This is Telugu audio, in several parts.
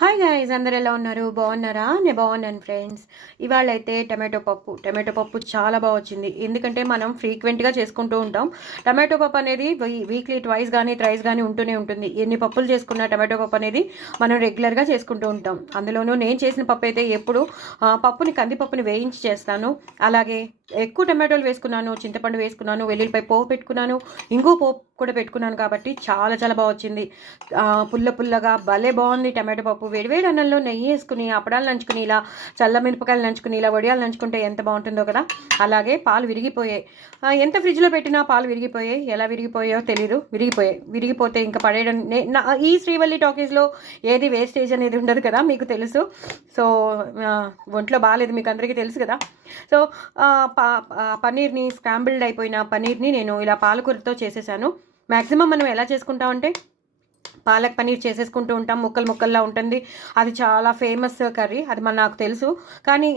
హాయ్ గైస్, అందరు ఎలా ఉన్నారు? బాగున్నారా? నేను బాగున్నాను ఫ్రెండ్స్. ఇవాళ అయితే టమాటో పప్పు చాలా బాగా వచ్చింది. ఎందుకంటే మనం ఫ్రీక్వెంట్గా చేసుకుంటూ ఉంటాం. టమాటో పప్పు అనేది వీక్లీ ట్వైస్ కానీ థ్రైస్ కానీ ఉంటూనే ఉంటుంది. ఎన్ని పప్పులు చేసుకున్న టమాటో పప్పు అనేది మనం రెగ్యులర్గా చేసుకుంటూ ఉంటాం. అందులోనూ నేను చేసిన పప్పు అయితే ఎప్పుడు కందిపప్పుని వేయించి చేస్తాను. అలాగే ఎక్కువ టమాటోలు వేసుకున్నాను, చింతపండు వేసుకున్నాను, వెల్లుల్లిపాయ పోపు పెట్టుకున్నాను, ఇంకో పోపు కూడా పెట్టుకున్నాను. కాబట్టి చాలా చాలా బాగా వచ్చింది. పుల్లగా భలే బాగుంది టమాటో పప్పు. వేడివేడి అన్నంలో నెయ్యి వేసుకుని, అప్పడాలు నంచుకుని, ఇలా చల్ల మిరపకాయలు నంచుకుని, ఇలా వడియాలు నంచుకుంటే ఎంత బాగుంటుందో కదా. అలాగే పాలు విరిగిపోయాయి. ఎంత ఫ్రిడ్జ్లో పెట్టినా పాలు విరిగిపోయాయి. ఎలా విరిగిపోయాయో తెలీదు. విరిగిపోతే ఇంకా పడేయడం. ఈ శ్రీవల్లి టాకీస్లో ఏది వేస్టేజ్ అనేది ఉండదు కదా, మీకు తెలుసు. సో ఒంట్లో బాగాలేదు, మీకు అందరికీ తెలుసు కదా. సో పన్నీర్ని, స్క్రాంబుల్డ్ అయిపోయిన పన్నీర్ని నేను ఇలా పాలకూరతో చేసేసాను. మ్యాక్సిమం మనం ఎలా చేసుకుంటామంటే పాలక్ పన్నీర్ చేసేసుకుంటూ ఉంటాం, ముక్కల్లా ఉంటుంది. అది చాలా ఫేమస్ కర్రీ, అది నాకు తెలుసు. కానీ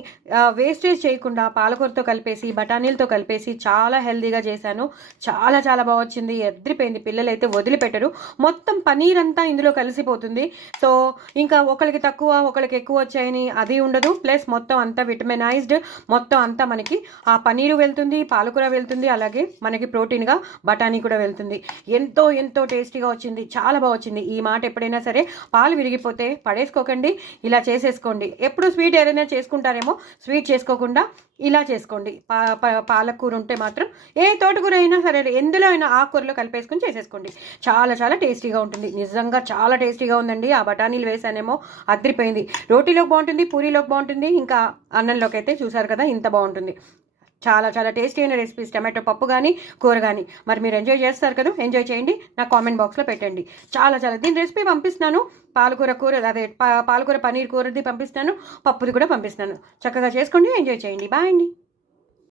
వేస్టేజ్ చేయకుండా పాలకూరతో కలిపేసి, బఠానీలతో కలిపేసి చాలా హెల్తీగా చేశాను. చాలా చాలా బాగా వచ్చింది. ఎదిరిపోయింది. పిల్లలు అయితే వదిలిపెట్టరు. మొత్తం పన్నీర్ అంతా ఇందులో కలిసిపోతుంది. సో ఇంకా ఒకరికి తక్కువ ఒకరికి ఎక్కువ వచ్చాయని అది ఉండదు. ప్లస్ మొత్తం అంతా విటమినైజ్డ్, మొత్తం అంతా మనకి ఆ పన్నీరు వెళ్తుంది, పాలకూర వెళ్తుంది, అలాగే మనకి ప్రోటీన్గా బఠానీ కూడా వెళ్తుంది. ఎంతో ఎంతో టేస్టీగా వచ్చింది. చాలా బాగా వచ్చింది. ఈ మాట ఎప్పుడైనా సరే పాలు విరిగిపోతే పడేసుకోకండి, ఇలా చేసేసుకోండి. ఎప్పుడు స్వీట్ ఏదైనా చేసుకుంటారేమో, స్వీట్ చేసుకోకుండా ఇలా చేసుకోండి. పాలకూర ఉంటే మాత్రం ఏ తోటకూర అయినా సరే, ఎందులో అయినా ఆకుకూరలో కలిపేసుకుని చేసేసుకోండి. చాలా చాలా టేస్టీగా ఉంటుంది. నిజంగా చాలా టేస్టీగా ఉందండి. ఆ బఠానీలు వేసానేమో అదిరిపోయింది. రోటీలోకి బాగుంటుంది, పూరీలోకి బాగుంటుంది, ఇంకా అన్నంలోకి అయితే చూసారు కదా ఇంత బాగుంటుంది. చాలా చాలా టేస్టీ అయిన రెసిపీస్, టమాటో పప్పు కానీ కూర కానీ. మరి మీరు ఎంజాయ్ చేస్తారు కదా, ఎంజాయ్ చేయండి. నా కామెంట్ బాక్స్లో పెట్టండి. చాలా చాలా దీని రెసిపీ పంపిస్తున్నాను. పాలకూర పన్నీర్ కూరది పంపిస్తాను, పప్పుది కూడా పంపిస్తాను. చక్కగా చేసుకోండి, ఎంజాయ్ చేయండి. బాయ్ అండి.